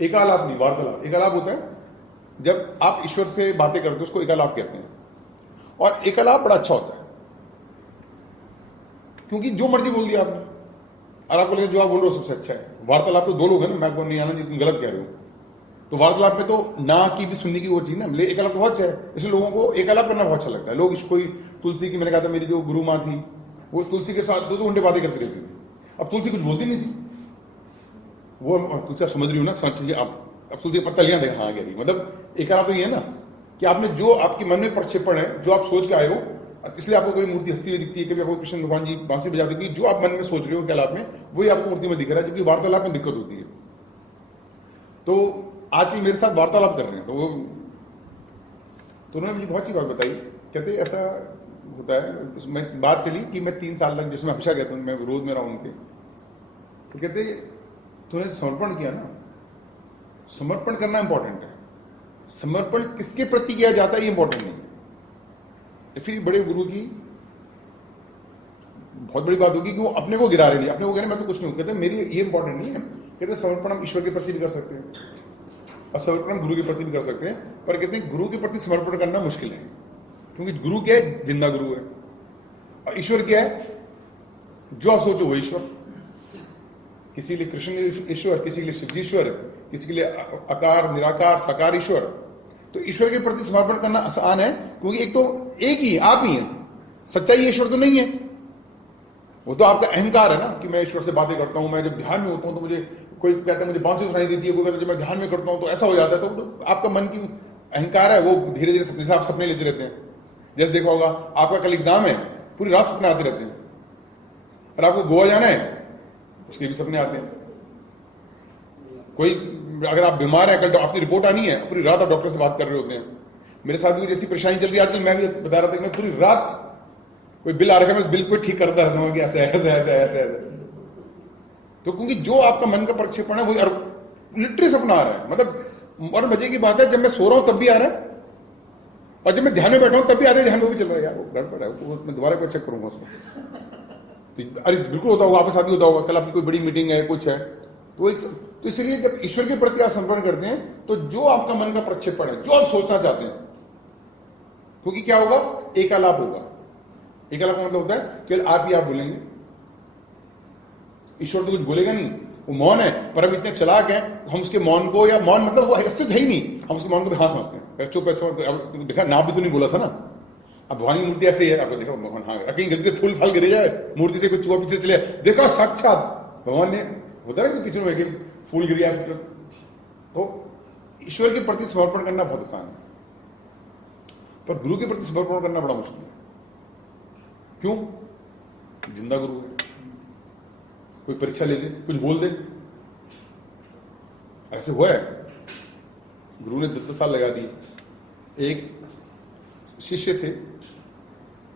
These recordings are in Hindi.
एकालाप नहीं, वार्तालाप। एकालाप होता है जब आप ईश्वर से बातें करते हो, उसको एकालाप कहते हैं। और एकालाप बड़ा अच्छा होता है, क्योंकि जो मर्जी बोल दिया आपने और आपको लगे जो आप बोल रहे हो सबसे अच्छा है। वार्तालाप तो दो लोग हैं ना, मैं नहीं आना जी तुम गलत कह रहे हो। तो वार्तालाप में तो ना की भी सुनने की वो चीज ना, एकालाप तो बहुत अच्छा है, इसलिए लोगों को एकालाप करना बहुत अच्छा लगता है। लोग कोई तुलसी की, मैंने कहा था मेरी जो गुरु माँ थी वो तुलसी के साथ 2-2 घंटे बातें करती रहती थी। अब तुलसी कुछ बोलती नहीं थी, वो तुलसी आप समझ रही हो ना, समझ लीजिए अब तुलसी का पत्ता लिया देख, हाँ कह रही। मतलब एकालाप तो ये है ना कि आपने जो आपके मन में प्रक्षेपण है, जो आप सोच के आए हो, इसलिए आपको कोई मूर्ति हंसती हुई दिखती है, कभी आपको कृष्ण भगवान जी बांसुरी बजाते कि जो आप मन में सोच रहे हो एकालाप में, वही आपको मूर्ति में दिख रहा है, जबकि वार्तालाप में दिक्कत होती है। तो आज भी मेरे साथ वार्तालाप कर रहे हैं, तो उन्होंने मुझे बहुत सी बात बताई। कहते ऐसा होता है, उसमें बात चली कि मैं 3 साल तक, जिसमें हमेशा कहता हूँ मैं विरोध में रहा हूँ उनके, तो कहते तूने समर्पण किया ना, समर्पण करना इंपॉर्टेंट है, समर्पण किसके प्रति किया जाता है ये इंपॉर्टेंट नहीं है। फिर बड़े गुरु की बहुत बड़ी बात होगी कि वो अपने को गिरा रहे नहीं, अपने को कह रहे मैं तो कुछ नहीं हूं। कहते मेरी ये इंपॉर्टेंट नहीं है। कहते समर्पण हम ईश्वर के प्रति भी कर सकते हैं और समर्पण हम गुरु के प्रति भी कर सकते हैं, पर कहते हैं गुरु के प्रति समर्पण करना मुश्किल है, क्योंकि गुरु क्या है, जिंदा गुरु है। और ईश्वर क्या है, जो आप सोचो वो ईश्वर। किसी के लिए कृष्ण ईश्वर, किसी के लिए शिवजी ईश्वर, किसी के लिए आकार निराकार साकार ईश्वर। तो ईश्वर के प्रति समर्पण करना आसान है, क्योंकि एक तो एक ही आप ही है, सच्चाई ईश्वर तो नहीं है। वो तो आपका अहंकार है ना कि मैं ईश्वर से बातें करता हूं, मैं जब ध्यान में होता हूं तो मुझे कोई कहता है मुझे बांसुरी सुनाई देती है, कोई कहता है जब मैं ध्यान में करता हूं तो ऐसा हो जाता है। तो आपका मन की अहंकार है, वो धीरे धीरे सपने, आप सपने लेते रहते हैं। जैसे देखा होगा आपका कल एग्जाम है, पूरी रात सपने आते रहते हैं, और आपको गोवा जाना है उसके भी सपने आते हैं। कोई अगर आप बीमार है, कल आपकी रिपोर्ट आनी है, पूरी रात आप डॉक्टर से बात कर रहे होते हैं। मेरे साथ भी जैसी परेशानी चल रही है आजकल, मैं भी बता रहा था कि मैं पूरी रात कोई बिल आ रखा है, मैं बिल को ठीक करता रहता हूँ कि ऐसे ऐसे ऐसे ऐसे ऐसे। तो क्योंकि जो आपका मन का प्रक्षेपण है वही लिटरली सपना आ रहा है। मतलब और मजे की बात है, जब मैं सो रहा हूं तब भी आ रहा है, और जब मैं ध्यान में बैठा हूं तब भी आ रहा है, ध्यान में भी चल रहा है। यार वो गड़बड़ है, तो मैं दोबारा चेक करूंगा उसको। अरे बिल्कुल होता होगा, आपके साथ भी होता होगा, कल आपकी कोई बड़ी मीटिंग है, कुछ है, तो इसलिए जब ईश्वर के प्रति आप समर्पण करते हैं, तो जो आपका मन का प्रक्षेपण है, जो आप सोचना चाहते हैं, क्योंकि क्या होगा, एकालाप होगा। एकालाप का मतलब होता है केवल आप ही आप बोलेंगे, ईश्वर तो कुछ बोलेगा नहीं, वो मौन है। पर हम इतने चालाक हैं, हम उसके मौन को, या मौन मतलब वो अस्तित्व है ही नहीं, हम उसके मौन को भी हाँ समझते हैं। चुप ऐसा देखा ना, भी तो नहीं बोला था ना। अब भगवान की मूर्ति ऐसे ही है, आपको देखो भगवान हाँ, कहीं गलती से फूल फाल गिरे जाए मूर्ति से, कुछ पीछे चले, देखो साक्षात भगवान ने, होता है ना किचन में फूल गिर गया। तो ईश्वर के प्रति समर्पण करना बहुत आसान है, पर गुरु के प्रति समर्पण करना बड़ा मुश्किल है। क्यों? जिंदा गुरु है, कोई परीक्षा ले ले, कुछ बोल दे। ऐसे हुआ है, गुरु ने 10 साल लगा दिए। एक शिष्य थे,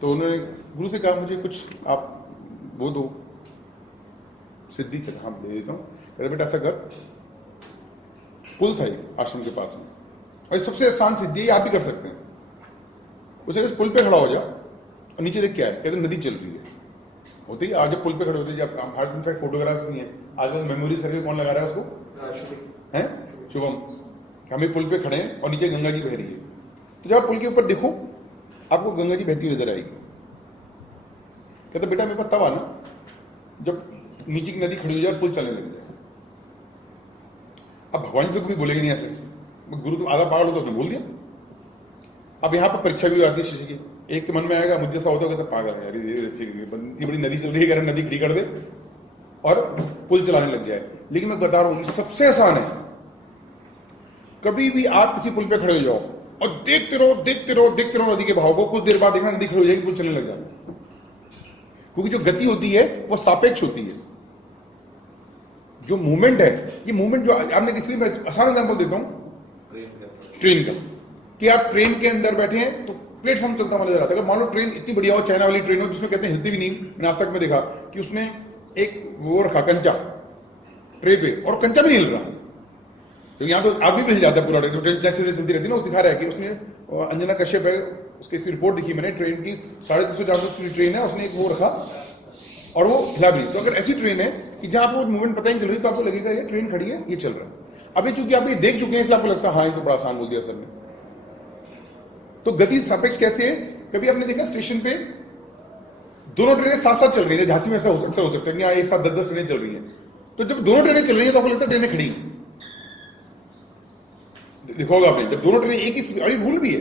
तो उन्होंने गुरु से कहा मुझे कुछ आप वो दो सिद्धि थे, हाँ दे देता हूं। कहते बेटा ऐसा कर, पुल था आश्रम के पास में, और सबसे आसान सिद्धि आप भी कर सकते हैं। उसे कहा पुल पे खड़ा हो जाओ और नीचे देख क्या है, कहते नदी चल रही है। होती है आज जब पुल पे खड़े होते हैं, जब भारत में फोटोग्राफ्स नहीं है आजकल, मेमोरीज करके कौन लगा रहा है उसको, है शुभम, कि हम पुल पे खड़े हैं और नीचे गंगा जी बह रही है। तो जब पुल के ऊपर देखो आपको गंगा जी बहती नजर आएगी। कहते बेटा मेरे पास तब आना जब नीचे की नदी खड़ी हो जाए और पुल चलने लग जाए। अब भगवान तो कभी बोलेंगे नहीं ऐसे, गुरु तो आधा पागल हो तो उसने बोल दिया। अब यहाँ पर परीक्षा भी आती है शिष्य की, एक के मन में आएगा मुझे ऐसा होता है, पागल है यार, इतनी बड़ी नदी चल रही है, नदी खड़ी कर दे और पुल चलाने लग जाए। लेकिन मैं बता रहा हूं सबसे आसान है, कभी भी आप किसी पुल पे खड़े हो जाओ और देखते रहो देखते रहो देखते रहो नदी के बहाव को, कुछ देर बाद देखना नदी खड़ी हो जाएगी, पुल चलने लग जाएगा। क्योंकि जो गति होती है वो सापेक्ष होती है, जो मूवमेंट है, ये मूवमेंट जो आपने किसी, मैं आसान एग्जांपल देता हूं ट्रेन का, कि आप ट्रेन के अंदर बैठे हैं तो प्लेटफॉर्म चलता हुआ नजर आता है। अगर मान लो ट्रेन इतनी बढ़िया हो, चाइना वाली ट्रेन हो जिसमें कहते हैं हिलती भी नहीं, मैंने आज तक में देखा कि उसने एक वो रखा कंचा ट्रे पे और कंचा भी नहीं हिल रहा, क्योंकि यहाँ तो आदमी भी हिल जाता है पूरा, ट्रेन जैसे जैसे चलती रहती है ना। उस दिखा रहा है कि उसने अंजना कश्यप है, उसकी रिपोर्ट दिखी मैंने, ट्रेन की 350-400 की ट्रेन है, उसने एक वो रखा और वो हिला भी नहीं। तो अगर ऐसी ट्रेन है कि जहां आपको मूवमेंट पता ही नहीं चल रही, तो आपको लगेगा ये ट्रेन खड़ी है, ये चल रहा है। अभी चूंकि आप ये देख चुके हैं इसलिए आपको लगता है हाँ ये तो बड़ा आसान बोल दिया सर ने। तो गति सापेक्ष कैसे है? कभी आपने देखा स्टेशन पे दोनों ट्रेनें साथ साथ चल रही है, झांसी में ऐसा अक्सर हो सकता है कि एक साथ 10-10 ट्रेनें चल रही है, तो जब दोनों ट्रेनें चल रही है तो आपको लगता है ट्रेनें खड़ी। देखो होगा आपने, जब दोनों ट्रेनें एक ही, अरे रूल भी है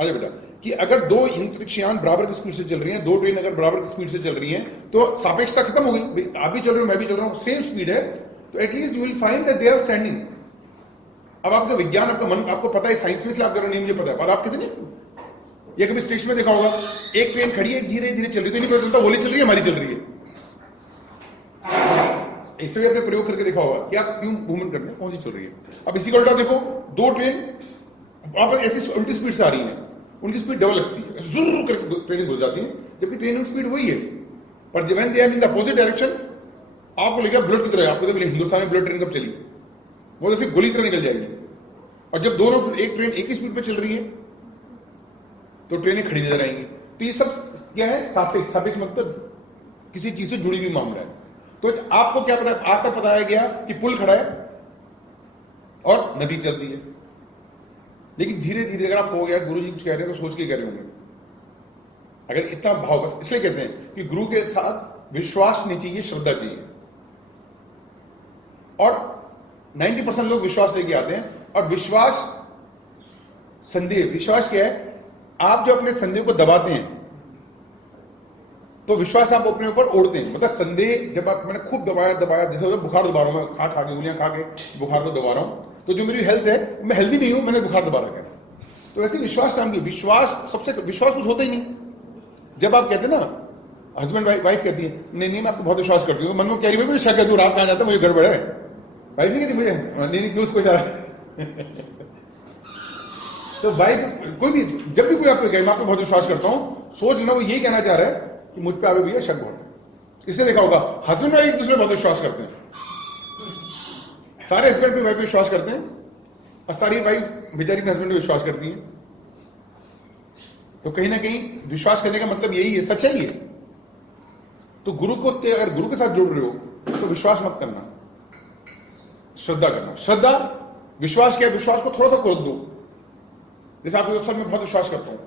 आजा बेटा, कि अगर दो अंतरिक्षयान बराबर की स्पीड से चल रही हैं, दो ट्रेन अगर बराबर की स्पीड से चल रही हैं, तो सापेक्षता खत्म हो गई। आप भी चल रहे हो, मैं भी चल रहा हूं, सेम स्पीड है, तो at least you will find that they are standing. अब आपका विज्ञान, आपका मन, आपको पता है साइंस में, इसलिए आप कर रहे नहीं मुझे पता है, पर आप कहते नहीं, ये कभी स्टेशन में देखा होगा, एक ट्रेन खड़ी है, धीरे धीरे चल रही है, तो नहीं पता चलता होली चल रही है हमारी चल रही है। ऐसे भी आपने प्रयोग करके देखा होगा कि आप क्यों मूवमेंट करते हैं, कौन सी चल रही है। अब इसी का उल्टा देखो, दो ट्रेन वापस ऐसी उल्टी स्पीड से आ रही है, उनकी स्पीड डबल लगती है, जुर्र करके ट्रेन घुस जाती है, जबकि ट्रेन की स्पीड वही है, पर जब they are in the opposite direction, आपको लगेगा बुलेट की तरह। आपको देखो हिंदुस्तान में बुलेट ट्रेन कब चली, वो जैसे गोली तरह निकल जाएगी। और जब दोनों एक ट्रेन एक ही स्पीड पे चल रही है तो ट्रेनें खड़ी नजर आएंगी। तो ये सब क्या है? सापेक्ष। सापेक्ष मतलब किसी चीज से जुड़ी हुई मामला है। तो आपको क्या पता, आज तक बताया गया कि पुल खड़ा है और नदी चलती है, लेकिन धीरे धीरे अगर आप कहोगे यार गुरु जी कुछ कह रहे हैं तो सोच के कह रहे होंगे, अगर इतना भाव, बस इसलिए कहते हैं कि गुरु के साथ विश्वास नहीं चाहिए, श्रद्धा चाहिए। और 90% लोग विश्वास लेके आते हैं, और विश्वास संदेह, विश्वास क्या है? आप जो अपने संदेह को दबाते हैं तो विश्वास आप अपने ऊपर ओढ़ते हैं। मतलब संदेह जब आप, मैंने खूब दबाया दबाया, जैसे बुखार दबा रहा हूं मैं, खा खा के उंगलियां खा के बुखार को दबा रहा हूं, तो जो मेरी हेल्थ है, मैं हेल्दी नहीं हूं, मैंने बुखार दबा रखा है। तो ऐसे विश्वास नाम की, विश्वास सबसे, विश्वास कुछ होता ही नहीं। जब आप कहते हैं ना, हस्बैंड वाइफ कहती है नहीं नहीं मैं आपको बहुत विश्वास करती हूँ, तो मन में कह रही है मुझे शक है, तू रात कहाँ जाता है, मुझे गड़बड़ है। वाइफ नहीं कहती मुझे नहीं क्यों उसको जा तो वाइफ कोई भी, जब भी कोई आपको कहे मैं आपको बहुत विश्वास करता हूं, सोच लेना वो यही कहना चाह रहा है कि मुझ पे आगे भैया शक बहुत है। इसने देखा होगा हस्बैंड वाइफ एक दूसरे पर बहुत विश्वास करते हैं, सारे हस्बैंड पे वाइफ पे विश्वास करते हैं, और सारी वाइफ बेचारी के हस्बैंड पे विश्वास करती है। तो कहीं ना कहीं विश्वास करने का मतलब यही है, सच्चाई है। तो गुरु को, अगर गुरु के साथ जुड़ रहे हो तो विश्वास मत करना, श्रद्धा करना। श्रद्धा, विश्वास क्या है? विश्वास को थोड़ा सा खोल दो। जैसे आपको सर मैं बहुत विश्वास करता हूं,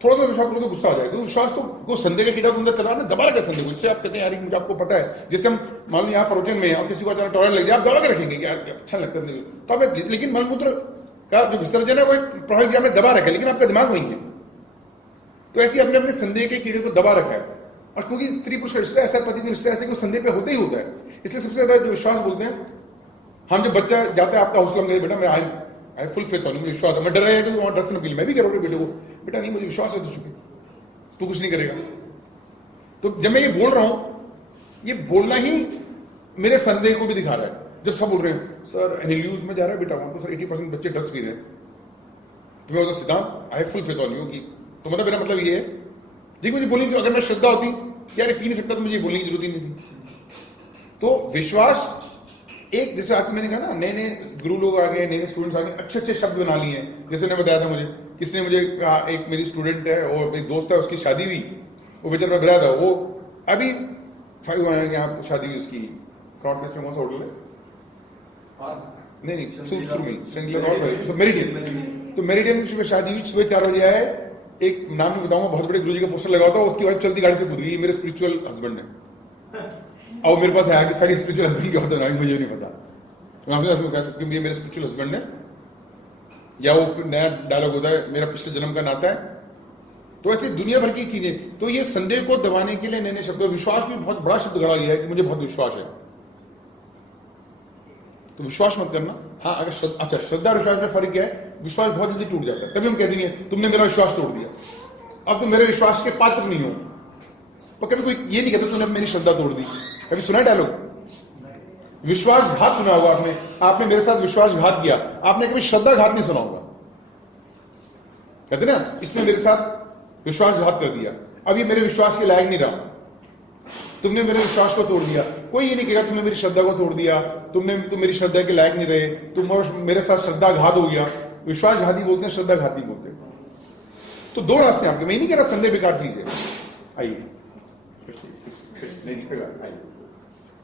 थोड़ा सा विश्वास करो तो गुस्सा आ जाएगा। विश्वास तो संदेह का कीड़ा तो अंदर चला ना, दबा रखा संदेह को। इससे आप कहते हैं यार मुझे आपको पता है, जैसे हम मान लो यहाँ प्रवचन में और किसी को अचानक टॉयलेट लग जाए, आप दबा के रखेंगे कि यार अच्छा लगता है तो आप, लेकिन मलमूत्र का जो विसर्जन है वो प्रभावित आपने दबा रखा है, लेकिन आपका दिमाग वही है। तो ऐसे अपने अपने संदेह के कीड़े को दबा रखा है। और क्योंकि स्त्री पुरुष का रिश्ता ऐसा, पति रिश्ता ऐसा कि संदेह पे होते ही होता है, इसलिए सबसे ज्यादा जो विश्वास बोलते हैं, हम जब बच्चा जाता है आपका हौसला में, बेटा मैं आई फुल फेथ ऑन, मुझे विश्वास है, मैं डर रहा है कि वहां ड्रग्स न पी, मैं भी कह रहा हूँ बेटे को, बेटा नहीं मुझे विश्वास है तू कुछ नहीं करेगा। तो जब मैं ये बोल रहा हूं, ये बोलना ही मेरे संदेह को भी दिखा रहा है। जब सब बोल रहे हैं सर एनएलयूज में जा रहा है बेटा, वहां पर सर 80% बच्चे ड्रग्स पी रहे हैं, तो मैं सिद्धांत आई फुल फेथ ऑन यू की, तो मतलब मेरा मतलब ये है, देखिए मुझे बोलनी, अगर मैं श्रद्धा होती यार पी नहीं सकता तो मुझे बोलने की जरूरत ही नहीं थी। तो विश्वास एक, जैसे आज मैंने कहा ना, नए नए गुरु लोग आ गए, नए नए स्टूडेंट्स आ गए, अच्छे अच्छे शब्द बना लिए हैं। जैसे ने बताया था मुझे, किसने मुझे कहा, एक मेरी स्टूडेंट है और एक दोस्त है, उसकी शादी हुई, वो बेचारा बताया था, वो अभी यहाँ शादी हुई उसकी, क्रॉड प्लेस में कौन सा होटल है, नहीं मेरिडियन, तो मेरिडियन में शादी हुई, सुबह 4 बजे आए, एक नाम नहीं बताऊंगा, बहुत बड़े गुरु जी का पोस्टर लगा था, उसकी वाइफ चलती गाड़ी से कूद गई, मेरे स्पिरिचुअल हस्बैंड है। और मेरे पास है कि सारी स्पिरिचुअल हस्बैंड क्या होता है मुझे नहीं पता, कि मेरे स्पिरिचुअल हस्बैंड है, या वो नया डायलॉग होता है मेरा पिछले जन्म का नाता है। तो ऐसी दुनिया भर की चीजें, तो ये संदेह को दबाने के लिए नए नए शब्द, विश्वास भी बहुत बड़ा शब्द गढ़ा गया है कि मुझे बहुत विश्वास है, तो विश्वास मत करना। हाँ अगर अच्छा, श्रद्धा और विश्वास में फर्क क्या है? विश्वास बहुत जल्दी टूट जाता है, तभी हम कहते हैं तुमने मेरा विश्वास तोड़ दिया, अब तुम मेरे विश्वास के पात्र नहीं हो। पर कभी कोई ये नहीं कहता तूने मेरी श्रद्धा तोड़ दी। कभी सुना है डायलॉग? विश्वासघात सुना होगा आपने, आपने मेरे साथ विश्वासघात किया, आपने कभी श्रद्धाघात नहीं सुना होगा। कहते ना इसने मेरे साथ विश्वासघात कर दिया, अब ये मेरे विश्वास के लायक नहीं रहा, तुमने मेरे विश्वास को तोड़ दिया। कोई ये नहीं कहेगा तुमने मेरी श्रद्धा को तोड़ दिया, तुम मेरी श्रद्धा के लायक नहीं रहे, तुम मेरे साथ श्रद्धाघात हो गया। विश्वासघाती बोलते हैं, श्रद्धाघाती बोलते हैं। तो दो रास्ते आपके, मैं नहीं कह रहा संदेह बेकार चीज है, आइए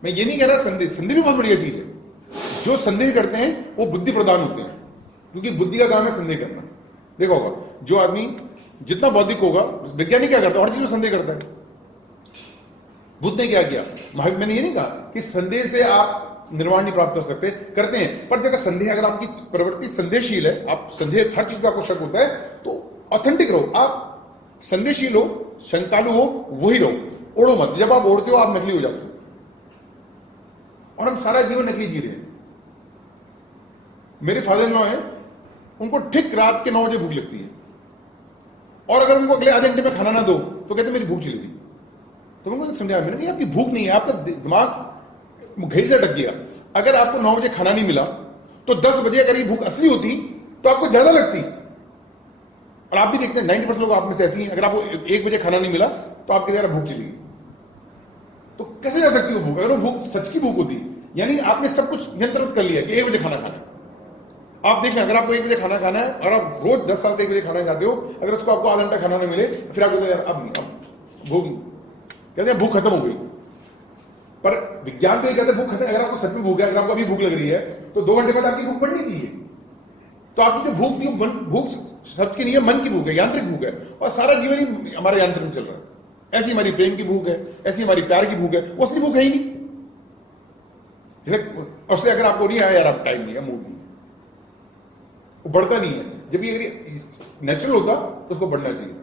मैं ये नहीं कह रहा संदेह भी बहुत बढ़िया चीज है, जो संदेह करते हैं वो बुद्धि प्रदान होते हैं, क्योंकि बुद्धि का काम है संदेह करना। देखो होगा, जो आदमी जितना बौद्धिक होगा, वैज्ञानिक क्या करता है, हर चीज में संदेह करता है। बुद्ध ने क्या किया, महावीर, मैंने ये नहीं कहा कि संदेह से आप निर्वाण नहीं प्राप्त कर सकते, करते हैं, पर जगह संदेह, अगर आपकी प्रवृत्ति संदेहशील है, आप संदेह, हर चीज का आपको शक होता है, तो ऑथेंटिक रहो, आप संदेहशील हो, शंकालु हो, वही रहो, ओढ़ो मत। जब आप ओढ़ते हो आप नकली हो जाते हो, और हम सारा जीवन नकली जी रहे हैं। मेरे फादर इन लॉ हैं, उनको ठीक रात के 9 बजे भूख लगती है, और अगर उनको अगले आधे घंटे में खाना ना दो तो कहते मेरी भूख चली गई। तो उनको समझाया मैंने कि आपकी भूख नहीं है, आपका दिमाग घेर से अटक गया। अगर आपको 9 बजे खाना नहीं मिला तो 10 बजे अगर ये भूख असली होती तो आपको ज्यादा लगती। और आप भी देखते हैं 90% लोग आप में से ऐसी हैं, अगर आपको 1 बजे खाना नहीं मिला तो आपकी जरा भूख चली गई। तो कैसे जा सकती हो भूख, अगर वो भूख सच की भूख होती, यानी आपने सब कुछ नियंत्रित कर लिया कि 1 बजे खाना खाना है। आप देख लें, अगर आपको 1 बजे खाना खाना है और आप रोज 10 साल से 1 बजे खाना खाते हो, अगर उसको आपको आधा घंटा खाना नहीं मिले, फिर आप कहते हैं यार अब नहीं, अब भूख, कहते हैं भूख खत्म हो गई। पर विज्ञान तो ये कहते हैं भूख खत्म, अगर आपको सच में भूख है, अगर आपको अभी भूख लग रही है तो 2 घंटे बाद आपकी भूख बढ़नी चाहिए। तो आपकी जो भूख थी, भूख सच की नहीं है, मन की भूख है, यांत्रिक भूख है, और सारा जीवन ही हमारा यांत्रिक में चल रहा है। ऐसी हमारी प्रेम की भूख है, ऐसी हमारी प्यार की भूख है, वो असली भूख है ही नहीं। जैसे उससे अगर आपको नहीं आया यार, आप टाइम नहीं है, मूड नहीं, वो बढ़ता नहीं है। जब ये नेचुरल होता तो उसको बढ़ना चाहिए।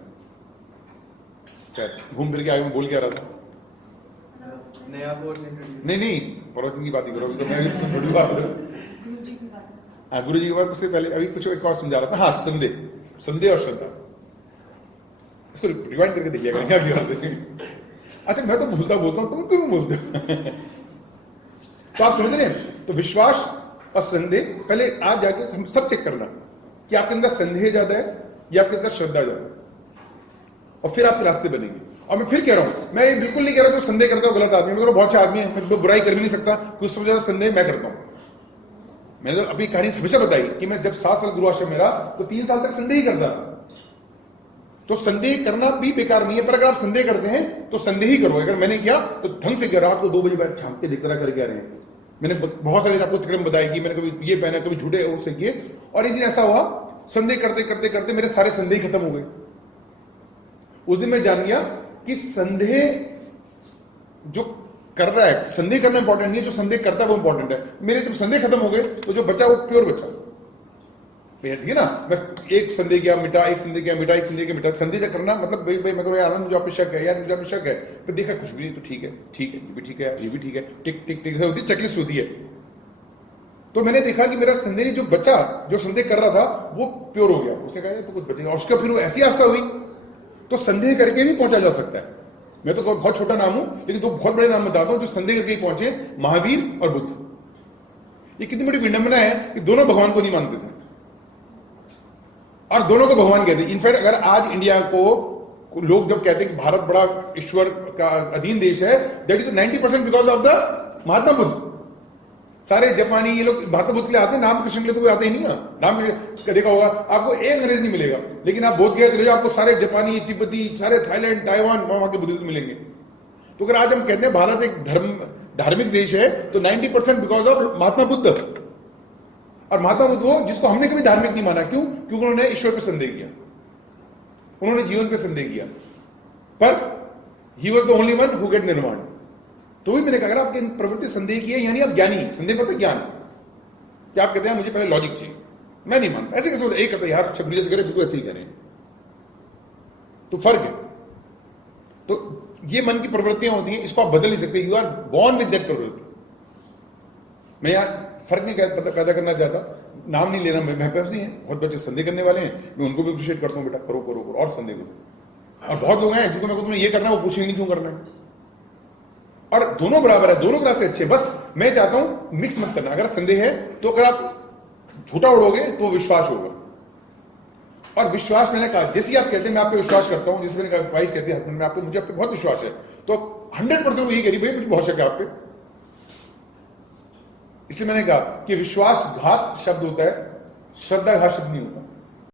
घूम फिर के आगे मैं बोल क्या रहा था, नया कोर्स नहीं प्रवचन की बात ही करो, तो मैं थोड़ी बात करूं। हाँ, गुरु जी की बात से पहले अभी कुछ एक और समझा रहा था। हाँ, संदेह और श्रद्धा, इसको रिवाइंड करके देखिए अगली बार से। अच्छा, मैं तो बोलता हूँ, तुम क्यों बोलते हो? तो आप समझ रहे हैं, तो विश्वास और संदेह, पहले आज जाके हम सब चेक करना कि आपके अंदर संदेह ज्यादा है या आपके अंदर श्रद्धा ज्यादा है, और फिर आपके रास्ते बनेंगे। और मैं फिर कह रहा हूं, मैं बिल्कुल नहीं कह रहा जो संदेह करता हूं गलत आदमी, मैं बहुत अच्छा आदमी है, मैं बुराई कर भी नहीं सकता, कुछ सबसे ज्यादा संदेह मैं करता हूं। मैंने तो अपनी कहानी हमेशा बताई कि मैं जब 7 साल गुरु आश्रम में रहा तो 3 साल तक संदेह ही करता था। तो संदेह करना भी बेकार नहीं है, पर अगर आप संदेह करते हैं तो संदेह ही करो। अगर मैंने किया तो ढंग से कह, आपको 2 बजे बैठ छाप के देखता करके आ रहे हैं। मैंने बहुत सारे आपको तकरीबन बताया कि मैंने कभी ये पहना, कभी झूठे उससे किए, और एक दिन ऐसा हुआ, संदेह करते करते करते मेरे सारे संदेह खत्म हो गए। उस दिन मैं जान गया कि संदेह जो कर रहा है, संदेह करना इंपॉर्टेंट नहीं है, जो संदेह करता है वो इंपॉर्टेंट है। मेरे जब संदेह खत्म हो गए तो जो बचा वो प्योर बचा। ठीक है ना, मैं एक संदेह किया मिटा, एक संदेह किया मिटा, एक संदेह किया मिटा। संदेह करना मतलब भाई मैं कह यार मुझे आप पे शक है, यार मुझे आप पे शक है, तो देखा कुछ भी नहीं, तो ठीक है ये भी ठीक है, ये भी ठीक है, टिक टिक टिक से होती है, चेकलिस्ट होती है। तो मैंने देखा कि मेरा संदेह जो बचा, जो संदेह कर रहा था वो प्योर हो गया। उसने कहा तो कुछ बचेगा, और उसका फिर वो ऐसी आस्था हुई। तो संदेह करके भी पहुंचा जा सकता है। मैं तो बहुत छोटा नाम हूं, लेकिन 2 बहुत बड़े नाम बताता हूं जो संदेह करके पहुंचे, महावीर और बुद्ध। ये कितनी बड़ी विडंबना है कि दोनों भगवान को नहीं मानते थे और दोनों को भगवान कहते। इनफैक्ट अगर आज इंडिया को लोग जब कहते हैं कि भारत बड़ा ईश्वर का अधीन देश है, that is 90% because of the Mahatma Buddha. सारे जापानी ये लोग महात्मा बुद्ध के लिए आते हैं, नाम कृष्ण के लिए तो कोई आते ही नहीं है। नाम का देखा होगा आपको एक अंग्रेज नहीं मिलेगा, लेकिन आप बोध गया चले जाओ, आपको सारे जापानी, तिब्बती, सारे थाईलैंड, ताइवान, वहां के बुद्धिस्ट मिलेंगे। तो अगर आज हम कहते हैं भारत एक धार्मिक देश है, तो 90% बिकॉज ऑफ महात्मा बुद्ध। और महात्मा बुद्ध वो जिसको हमने कभी धार्मिक नहीं माना, क्यों? क्योंकि उन्होंने ईश्वर पर संदेह किया, उन्होंने जीवन पर संदेह किया, पर he was the only one who get निर्वाण। तो भी मैंने कहा अगर आपकी प्रवृत्ति संदेह की है, यानी आप ज्ञानी है। संदेह पता ज्ञान, क्या आप कहते हैं मुझे पहले लॉजिक चाहिए, मैं नहीं मानता, ऐसे कैसे होता है? एक कहता है यार छब्बीस से करे, बिल्कुल ऐसे ही करें, तो फर्क है। तो ये मन की प्रवृत्तियां होती हैं, इसको आप बदल नहीं सकते। You are born with that प्रवृत्ति। मैं यार फर्क नहीं पैदा करना चाहता, नाम नहीं लेना, मैं पैसे हैं, बहुत बच्चे संदेह करने वाले हैं, मैं उनको भी अप्रिशिएट करता हूं, बेटा करो करो करो और संदेह करो। और बहुत लोग हैं जिनको मैं तुम्हें ये करना है, वो पूछेंगे नहीं क्यों करना है। और दोनों बराबर है, दोनों के रास्ते अच्छे। बस मैं चाहता हूं मिक्स मत करना। अगर संदेह है तो अगर आप झूठा उड़ोगे तो विश्वास होगा। और विश्वास मैंने कहा, जैसे आप कहते हैं मैं आप पे विश्वास करता हूं, जैसे मैंने कहा वाइफ कहती है हस्बैंड में आपको, मुझे आप पे बहुत विश्वास है, तो 100% वो यही कह रही भाई मुझे बहुत शक है आप पे। इसलिए मैंने कहा कि विश्वासघात शब्द होता है, श्रद्धाघात शब्द नहीं होता।